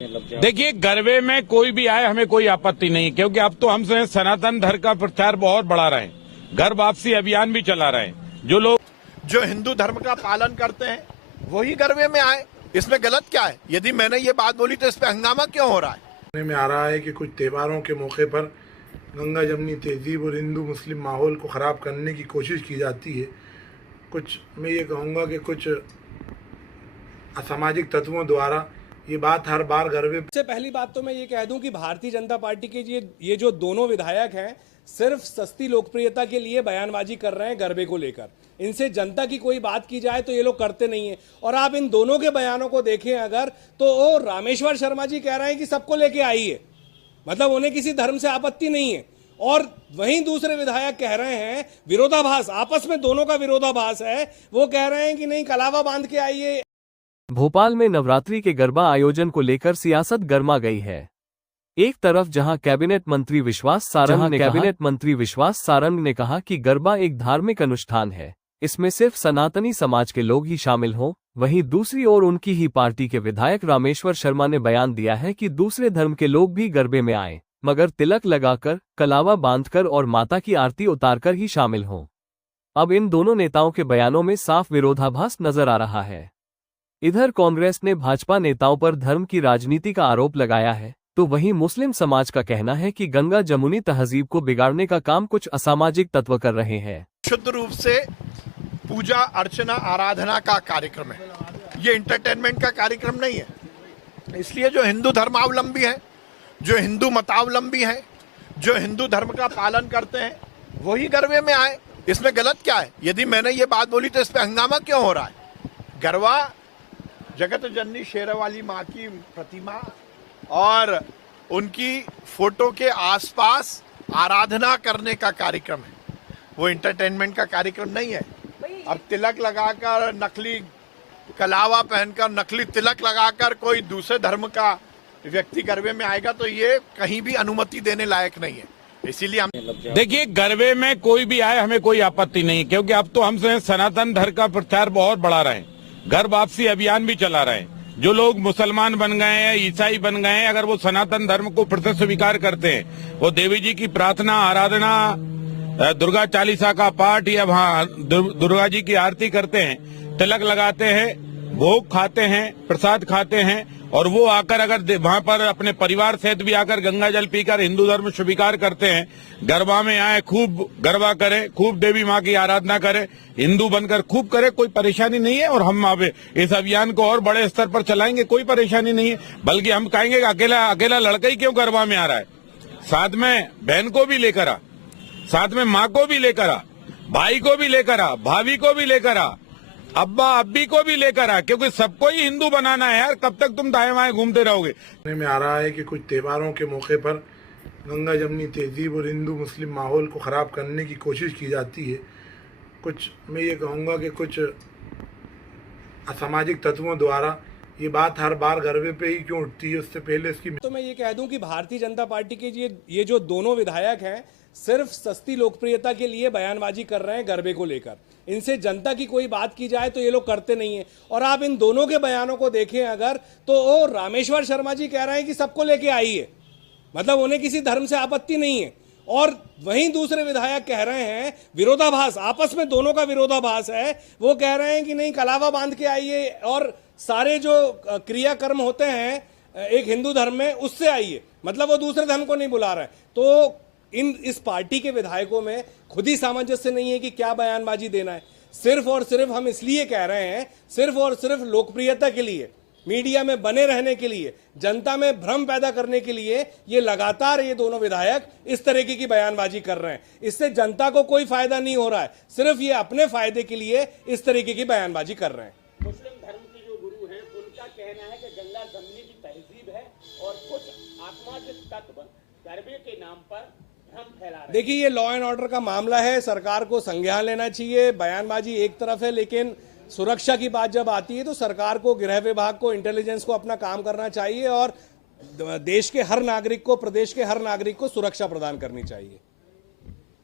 देखिए, गरबे में कोई भी आए हमें कोई आपत्ति नहीं, क्योंकि अब तो हम सनातन धर्म का प्रचार बहुत बढ़ा रहे हैं, घर वापसी अभियान भी चला रहे हैं। जो लोग जो हिंदू धर्म का पालन करते हैं वही गरबे में आए, इसमें गलत क्या है? यदि मैंने ये बात बोली तो इस पे हंगामा क्यों हो रहा है? में आ रहा है कि कुछ त्योहारों के मौके पर गंगा जमनी तहजीब और हिंदू मुस्लिम माहौल को ख़राब करने की कोशिश की जाती है। कुछ मैं ये कहूँगा कि कुछ असामाजिक तत्वों द्वारा ये बात हर बार गरबे सबसे पहली बात तो मैं ये कह दूं कि भारतीय जनता पार्टी के ये जो दोनों विधायक हैं सिर्फ सस्ती लोकप्रियता के लिए बयानबाजी कर रहे हैं गरबे को लेकर। इनसे जनता की कोई बात की जाए तो ये लोग करते नहीं है। और आप इन दोनों के बयानों को देखें अगर, तो रामेश्वर शर्मा जी कह रहे हैं कि सबको लेके आइए, मतलब उन्हें किसी धर्म से आपत्ति नहीं है। और वहीं दूसरे विधायक कह रहे हैं, विरोधाभास, आपस में दोनों का विरोधाभास है, वो कह रहे हैं कि नहीं कलावा बांध के आइए। भोपाल में नवरात्रि के गरबा आयोजन को लेकर सियासत गर्मा गई है। एक तरफ जहां कैबिनेट मंत्री विश्वास सारंग ने कहा कि गरबा एक धार्मिक अनुष्ठान है, इसमें सिर्फ सनातनी समाज के लोग ही शामिल हों, वहीं दूसरी ओर उनकी ही पार्टी के विधायक रामेश्वर शर्मा ने बयान दिया है कि दूसरे धर्म के लोग भी गरबे में आएं, मगर तिलक लगाकर, कलावा बांधकर और माता की आरती उतारकर ही शामिल हों। अब इन दोनों नेताओं के बयानों में साफ विरोधाभास नजर आ रहा है। इधर कांग्रेस ने भाजपा नेताओं पर धर्म की राजनीति का आरोप लगाया है, तो वहीं मुस्लिम समाज का कहना है कि गंगा जमुनी तहजीब को बिगाड़ने का काम कुछ असामाजिक तत्व कर रहे हैं। शुद्ध रूप से पूजा अर्चना आराधना का कार्यक्रम है, ये एंटरटेनमेंट का कार्यक्रम नहीं है। इसलिए जो हिंदू धर्मावलंबी है, जो हिंदू मतावलंबी है, जो हिंदू धर्म का पालन करते हैं वही गरबे में आए, इसमें गलत क्या है? यदि मैंने ये बात बोली तो इस पे हंगामा क्यों हो रहा है? गरबा जगत जननी शेरावाली माँ की प्रतिमा और उनकी फोटो के आसपास आराधना करने का कार्यक्रम है, वो एंटरटेनमेंट का कार्यक्रम नहीं है। अब तिलक लगाकर, नकली कलावा पहनकर, नकली तिलक लगाकर कोई दूसरे धर्म का व्यक्ति गरबे में आएगा तो ये कहीं भी अनुमति देने लायक नहीं है। इसीलिए हम देखिए, गरबे में कोई भी आए हमें कोई आपत्ति नहीं, क्योंकि अब तो हम सनातन धर्म का प्रचार बहुत बढ़ा रहे हैं, घर वापसी अभियान भी चला रहे हैं। जो लोग मुसलमान बन गए हैं, ईसाई बन गए हैं, अगर वो सनातन धर्म को फिर से स्वीकार करते हैं, वो देवी जी की प्रार्थना आराधना, दुर्गा चालीसा का पाठ या वहाँ दुर्गा जी की आरती करते हैं, तिलक लगाते हैं, भोग खाते हैं, प्रसाद खाते हैं, और वो आकर अगर वहां पर अपने परिवार सहित भी आकर गंगा जल पीकर हिंदू धर्म स्वीकार करते हैं, गरबा में आए, खूब गरबा करें, खूब देवी माँ की आराधना करें, हिंदू बनकर खूब करें, कोई परेशानी नहीं है। और हम अब इस अभियान को और बड़े स्तर पर चलाएंगे, कोई परेशानी नहीं है। बल्कि हम कहेंगे कि अकेला लड़का ही क्यों गरबा में आ रहा है, साथ में बहन को भी लेकर आ, साथ में माँ को भी लेकर आ, भाई को भी लेकर आ, भाभी को भी लेकर आ, अब्बा अब्बी को भी लेकर आ, क्योंकि सबको ही हिंदू बनाना है यार। कब तक तुम दाएं बाएं घूमते रहोगे? में आ रहा है कि कुछ त्योहारों के मौके पर गंगा जमनी तहजीब और हिंदू मुस्लिम माहौल को ख़राब करने की कोशिश की जाती है। कुछ मैं ये कहूँगा कि कुछ असामाजिक तत्वों द्वारा ये बात हर बार गरबे पे ही क्यों उठती है, उससे पहले इसकी तो मैं ये कह दूं कि भारतीय जनता पार्टी के ये जो दोनों विधायक हैं सिर्फ सस्ती लोकप्रियता के लिए बयानबाजी कर रहे हैं गरबे को लेकर। इनसे जनता की कोई बात की जाए तो ये लोग करते नहीं है। और आप इन दोनों के बयानों को देखें अगर, तो रामेश्वर शर्मा जी कह रहे हैं कि सबको लेके आइए, मतलब उन्हें किसी धर्म से आपत्ति नहीं है। और वहीं दूसरे विधायक कह रहे हैं, विरोधाभास, आपस में दोनों का विरोधाभास है, वो कह रहे हैं कि नहीं कलावा बांध के आइए और सारे जो क्रियाकर्म होते हैं एक हिंदू धर्म में उससे आइए, मतलब वो दूसरे धर्म को नहीं बुला रहे हैं। तो इस पार्टी के विधायकों में खुद ही सामंजस्य नहीं है कि क्या बयानबाजी देना है। सिर्फ और सिर्फ हम इसलिए कह रहे हैं, सिर्फ और सिर्फ लोकप्रियता के लिए, मीडिया में बने रहने के लिए, जनता में भ्रम पैदा करने के लिए ये लगातार ये दोनों विधायक इस तरीके की बयानबाजी कर रहे हैं। इससे जनता को कोई फायदा नहीं हो रहा है, सिर्फ ये अपने फायदे के लिए इस तरीके की बयानबाजी कर रहे हैं। मुस्लिम धर्म के जो गुरु हैं उनका कहना है कि गंगा जमनी की तहजीब है और कुछ आत्माजित तत्व गरबे के नाम पर भ्रम फैला रहे हैं। देखिए, ये लॉ एंड ऑर्डर का मामला है, सरकार को संज्ञान लेना चाहिए। बयानबाजी एक तरफ है, लेकिन सुरक्षा की बात जब आती है तो सरकार को, गृह विभाग को, इंटेलिजेंस को अपना काम करना चाहिए और देश के हर नागरिक को, प्रदेश के हर नागरिक को सुरक्षा प्रदान करनी चाहिए।